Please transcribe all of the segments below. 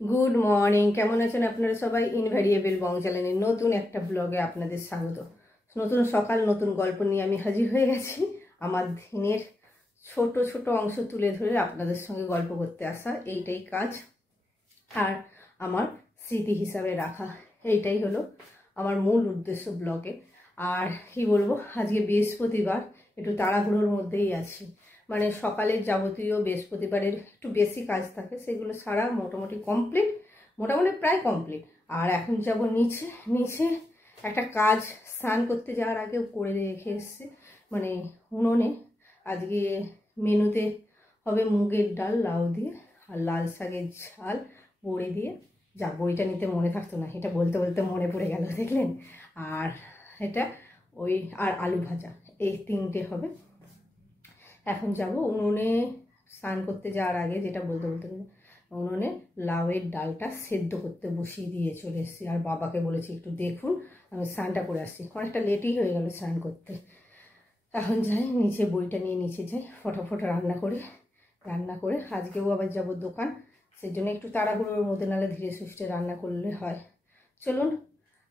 Good morning केमन आছেন আপনারা সবাই ইনভ্যারিয়েবল বং চ্যানেলের নতুন একটা ব্লগে আপনাদের স্বাগত। নতুন সকাল নতুন গল্প নিয়ে আমি হাজির হয়ে গেছি। আমার দিনের ছোট ছোট অংশ তুলে ধরে আপনাদের সঙ্গে গল্প করতে আসা এইটাই কাজ আর আমার স্মৃতি হিসাবে রাখা, এইটাই হলো আমার মূল উদ্দেশ্য ব্লগে। আর কি বলবো, আজকে বৃহস্পতিবার, একটু তাড়াহুড়োর মধ্যেই আছি। মানে সকালের যাবতীয় বৃহস্পতিবারের একটু বেশি কাজ থাকে, সেগুলো সারা মোটামুটি প্রায় কমপ্লিট। আর এখন যাব নিচে একটা কাজ স্নান করতে যাওয়ার আগেও করে রেখে এসেছি। মানে উনুনে আজকে মেনুতে হবে মুগের ডাল লাউ দিয়ে আর লাল শাকের ঝাল বড়ি দিয়ে। যা বড়িটা নিতে মনে থাকতো না, এটা বলতে বলতে মনে পড়ে গেল, দেখলেন। আর এটা আর আলু ভাজা, এই তিনটে হবে। এখন যাব উনুনে স্নান করতে যাওয়ার আগে, যেটা বলতে উনুনে লাউয়ের ডালটা সেদ্ধ করতে বসিয়ে দিয়ে চলে এসেছি। আর বাবাকে বলেছি একটু দেখুন, আমি স্নানটা করে আসছি, অনেকটা লেটই হয়ে গেল স্নান করতে। এখন যাই নিচে, বইটা নিয়ে নিচে যাই, ফটাফট রান্না করে আজকেও আবার যাব দোকান, সেই জন্য একটু তাড়াহুড়োর মধ্যে, নাহলে ধীরে সুস্থে রান্না করলে হয়। চলুন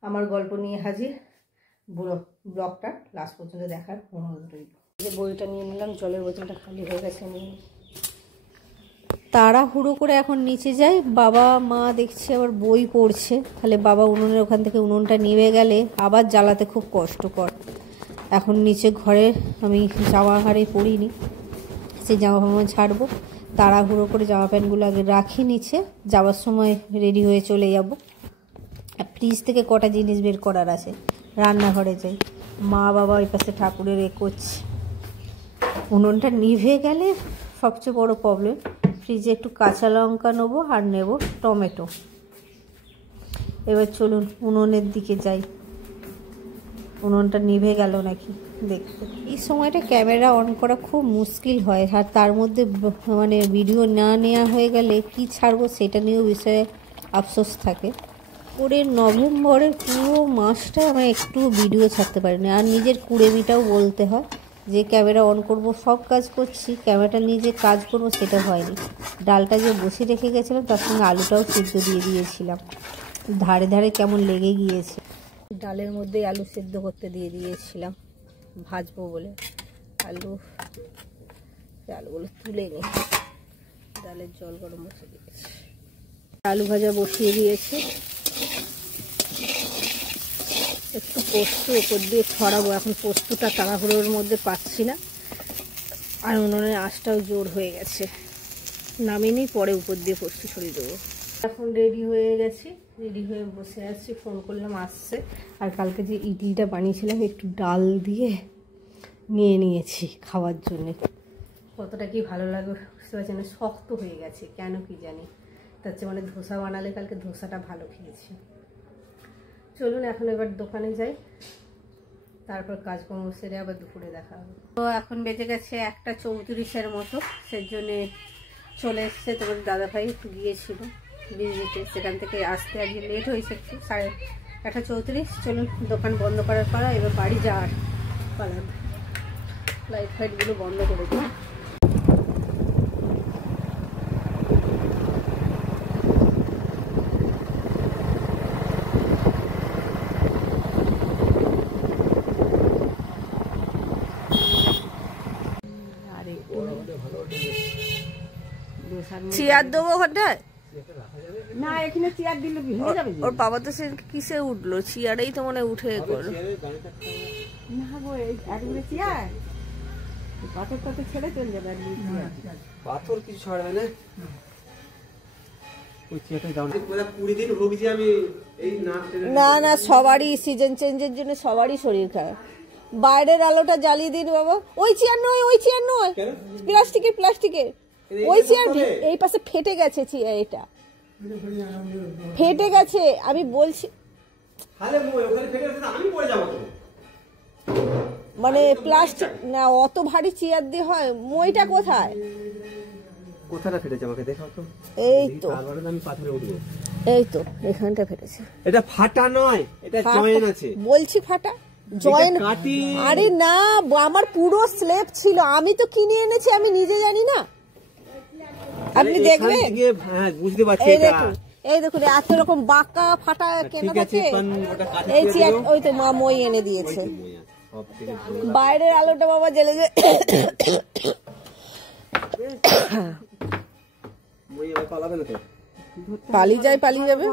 আমার গল্প নিয়ে হাজির, ব্লগটা লাস্ট পর্যন্ত দেখার অনুরোধ রইল। যে বইটা নিয়ে নিলাম, জলের বোতলটা খালি হয়ে গেছে, নিয়ে তাড়াহুড়ো করে এখন নিচে যাই। বাবা মা দেখছি আবার বই পড়ছে, তাহলে বাবা উনুনের ওখান থেকে উনুনটা নিভে গেলে আবার জ্বালাতে খুব কষ্টকর। এখন নিচে ঘরে আমি জামা হারে পরিনি, সেই জামা ফামা ছাড়বো। তাড়াহুড়ো করে জামা প্যান্টগুলো আগে রাখি নিচে, যাওয়ার সময় রেডি হয়ে চলে যাব। ফ্রিজ থেকে কটা জিনিস বের করার আছে। রান্নাঘরে যাই, মা বাবা ওই পাশে ঠাকুরের করছে। উনুনটা নিভে গেলে সবচেয়ে বড় প্রবলেম, ফ্রিজে একটু কাঁচা লঙ্কা নেবো আর নেব টমেটো। এবার চলুন উনুনের দিকে যাই। উনুনটা নিভে গেল নাকি দেখতে। এই সময়টা ক্যামেরা অন করা খুব মুশকিল হয়, আর তার মধ্যে মানে ভিডিও না নেওয়া হয়ে গেলে কি ছাড়বো সেটা নিয়েও বিষয়ে আফসোস থাকে। ওরে নভেম্বরের পুরো মাসটা আমরা একটু ভিডিও ছাড়তে পারিনি। আর নিজের কুড়েমিটাও বলতে হয়, যে ক্যামেরা অন করব, সব কাজ করছি, ক্যামেরাটা নিয়ে যে কাজ করবো সেটা হয়নি। ডালটা যে বসে রেখে গেছিলাম, তার সঙ্গে আলুটাও সিদ্ধ দিয়ে দিয়েছিলাম, ধারে ধারে কেমন লেগে গিয়েছে। ডালের মধ্যে আলু সিদ্ধ করতে দিয়ে দিয়েছিলাম ভাজবো বলে। আলুগুলো তুলে নিই, ডালের জল গরম বসে দিয়েছি, আলু ভাজা বসিয়ে দিয়েছি। একটু পোস্ত ওপর দিয়ে ছড়াবো, এখন পোস্তটা তাড়াহুড়োর মধ্যে পাচ্ছি না, আর উনুনের আঁচটাও জোর হয়ে গেছে, নামিনি, পরে উপর দিয়ে পোস্ত ছড়িয়ে দেবো। এখন রেডি হয়ে গেছি, রেডি হয়ে বসে আছি, ফোন করলাম আসছে। আর কালকে যে ইডলিটা বানিয়েছিলাম একটু ডাল দিয়ে নিয়ে নিয়েছি খাওয়ার জন্যে। কতটা কি ভালো লাগে বুঝতে পারছি না, শক্ত হয়ে গেছে কেন কি জানি। তার চেয়ে মানে ধোসা বানালে কালকে ধোসাটা ভালো খেয়েছি। চলুন এখন এবার দোকানে যাই, তারপর কাজকর্ম সেরে আবার দুপুরে দেখা হবে। তো এখন বেজে গেছে 1:34 মতো, সেই জন্যে চলে এসছে। তোমার দাদাভাই একটু গিয়েছিল ভিজিটে, সেখান থেকে আসতে আজকে লেট হয়েছে একটু, 1:34। চলুন দোকান বন্ধ করার পর এবার বাড়ি যাওয়ার পালা। লাইট ফাইটগুলো বন্ধ করে দিই। চেয়ার দেবো ওখানটায় না, এখানে চেয়ার দিলে ভেঙে যাবে। ওর বাবা তো সে কিসে উঠলো, চেয়ারেই তো মনে উঠে করলো না গো। একবারে চেয়ার পাথর কত ছেড়ে চলে যাবে, পাথর কিছু ছড়াবে না। না না, সবারই সিজন চেঞ্জের জন্য সবারই শরীর খারাপ। বাইরের আলোটা জ্বালিয়ে দিন বাবা। ওই চেয়ার নয়, প্লাস্টিকের ওই চেয়ার এই পাশে ফেটে গেছে, এটা ফেটে গেছে, আমি বলছি। মানে প্লাস্টিক না, অত ভারী চেয়ার দিয়ে হয়। মইটা কোথায়? কোথাটা ফেটেছে আমাকে দেখাও তো। এই তো আমি পাথরে উঠবো, এই তো এখানটা ফেটেছে। এটা ফাটা নয়, এটা জয়েন আছে। বলছি ফাটা জয়েন। আরে না, আমার পুরো স্ল্যাব ছিল, আমি তো কিনে এনেছি, আমি নিজে জানি না। আপনি দেখবেন, হ্যাঁ বুঝতে পারছি। এই দেখুন এত রকম বাঁকা ফাটা কেনা থাকে। এই ওই তো মা মই এনে দিয়েছে। বাইরের আলোটা বাবা জ্বেলে যে পালিয়ে যায়, পালিয়ে যাবে।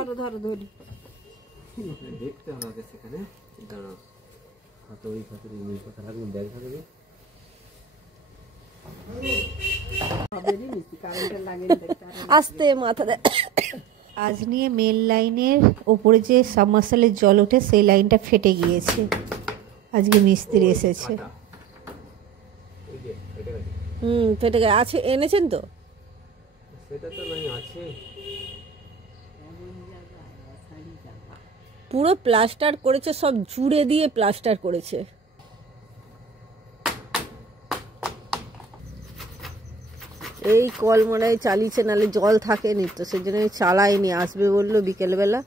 আস্তে মাথা দেয়। আজ নিয়ে মেল লাইনের ওপরে যে সাবমার্সালের জল ওঠে সেই লাইনটা ফেটে গিয়েছে, আজকে মিস্ত্রি এসেছে। ফেটে গেছে আছে, এনেছেন তো? পুরো প্লাস্টার করেছে, সব জুড়ে দিয়ে প্লাস্টার করেছে। এই কল মনে হয় চালিয়েছে, নাহলে জল থাকেনি তো, সেই জন্য চালাইনি। আসবে বললো বিকেলবেলা।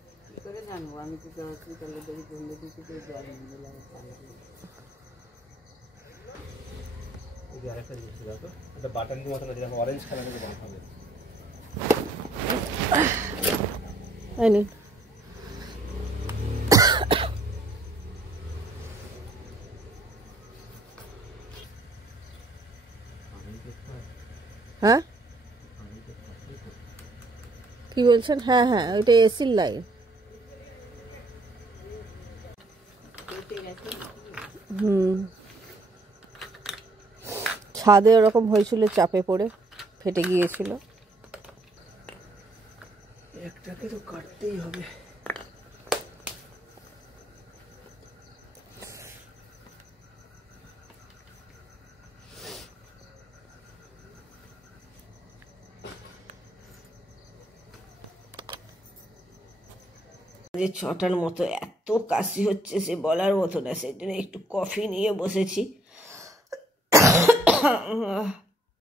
হ্যাঁ কি বলছেন? হ্যাঁ হ্যাঁ ওইটা এসির লাইন। ছাদে ওরকম হয়েছিল, চাপে পড়ে ফেটে গিয়েছিল। একটাকে তো কাটতেই হবে। যে 6টার মতো এত কাশি হচ্ছে সে বলার মতো না, সেই জন্য একটু কফি নিয়ে বসেছি।